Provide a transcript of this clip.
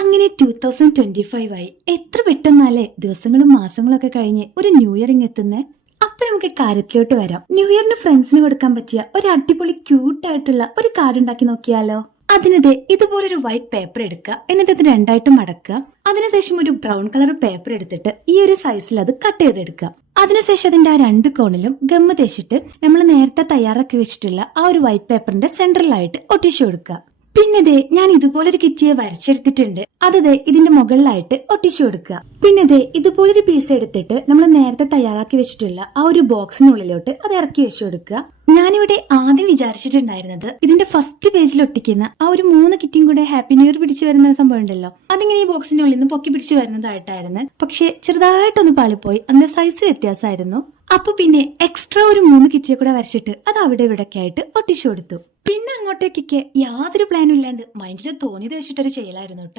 അങ്ങനെ 2025 ആയി. എത്ര പെട്ടെന്നല്ലേ ദിവസങ്ങളും മാസങ്ങളും ഒക്കെ കഴിഞ്ഞ് ഒരു ന്യൂ ഇയർ എത്തുന്നേ. അപ്പൊ നമുക്ക് കാര്യത്തിലോട്ട് വരാം. ന്യൂ ഇയറിന് ഫ്രണ്ട്സിന് കൊടുക്കാൻ പറ്റിയ ഒരു അടിപൊളി ക്യൂട്ടായിട്ടുള്ള ഒരു കാർഡ് ഉണ്ടാക്കി നോക്കിയാലോ. അതിനിടെ ഇതുപോലൊരു വൈറ്റ് പേപ്പർ എടുക്കുക, എന്നിട്ട് ഇത് രണ്ടായിട്ട് മടക്കുക. അതിനുശേഷം ഒരു ബ്രൗൺ കളർ പേപ്പർ എടുത്തിട്ട് ഈ ഒരു സൈസിൽ അത് കട്ട് ചെയ്തെടുക്കുക. അതിനുശേഷം അതിന്റെ ആ രണ്ട് കോണിലും ഗമ്മ് തേച്ചിട്ട് നമ്മൾ നേരത്തെ തയ്യാറാക്കി വെച്ചിട്ടുള്ള ആ ഒരു വൈറ്റ് പേപ്പറിന്റെ സെൻട്രലായിട്ട് ഒട്ടിച്ചു കൊടുക്കുക. പിന്നെ ദേ ഞാൻ ഇതുപോലൊരു കിറ്റിയെ വരച്ചെടുത്തിട്ടുണ്ട്. അത് ദേ ഇതിന്റെ മുകളിലായിട്ട് ഒട്ടിച്ചു കൊടുക്കുക. പിന്നെ ദേ ഇതുപോലൊരു പീസ് എടുത്തിട്ട് നമ്മൾ നേരത്തെ തയ്യാറാക്കി വെച്ചിട്ടുള്ള ആ ഒരു ബോക്സിനുള്ളിലോട്ട് അത് ഇറക്കി വെച്ചു കൊടുക്കുക. ഞാനിവിടെ ആദ്യം വിചാരിച്ചിട്ടുണ്ടായിരുന്നത് ഇതിന്റെ ഫസ്റ്റ് പേജിൽ ഒട്ടിക്കുന്ന ആ ഒരു 3 കിറ്റിയും കൂടെ ഹാപ്പി ന്യൂ ഇയർ പിടിച്ചു വരുന്ന സംഭവം ഉണ്ടല്ലോ, അതിങ്ങനെ ഈ ബോക്സിന്റെ ഉള്ളിൽ നിന്ന് പൊക്കി പിടിച്ചു വരുന്നതായിട്ടായിരുന്നു. പക്ഷെ ചെറുതായിട്ടൊന്ന് പാളിപ്പോയി, അതിന്റെ സൈസ് വ്യത്യാസമായിരുന്നു. അപ്പൊ പിന്നെ എക്സ്ട്രാ ഒരു 3 കിറ്റിയെ കൂടെ വരച്ചിട്ട് അത് അവിടെ ഇവിടെയൊക്കെ ആയിട്ട് ഒട്ടിച്ചു കൊടുത്തു. പിന്നെ അങ്ങോട്ടേക്കൊക്കെ യാതൊരു പ്ലാനും ഇല്ലാണ്ട് മൈൻഡിൽ തോന്നിയത് വെച്ചിട്ടൊരു ചെയ്യലായിരുന്നു കേട്ടോ.